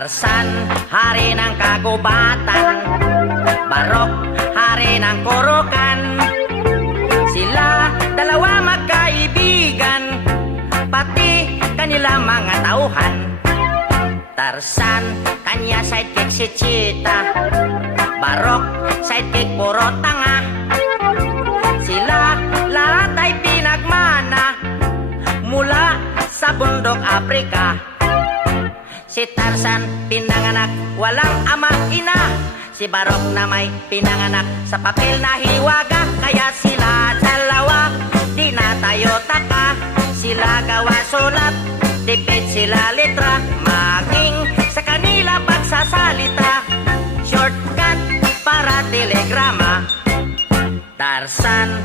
Tarzan, hari ng kagubatan. Barok, hari ng kurukan. Sila dalawa magkaibigan, pati kanila mga tauhan. Tarzan, kanya sidekick si Cheetah. Barok, sidekick puro tanga. Sila lahat ay pinagmana mula sa bundok Afrika. Si Tarzan pinanganak walang ama ina. Si Barok na may pinanganak sa papel na hiwaga. Kaya sila dalawa di na tayo taka. Sila gawa sulat, tipid sila letra. Maging sa kanila pagsasalita, shortcut para telegrama. Tarzan,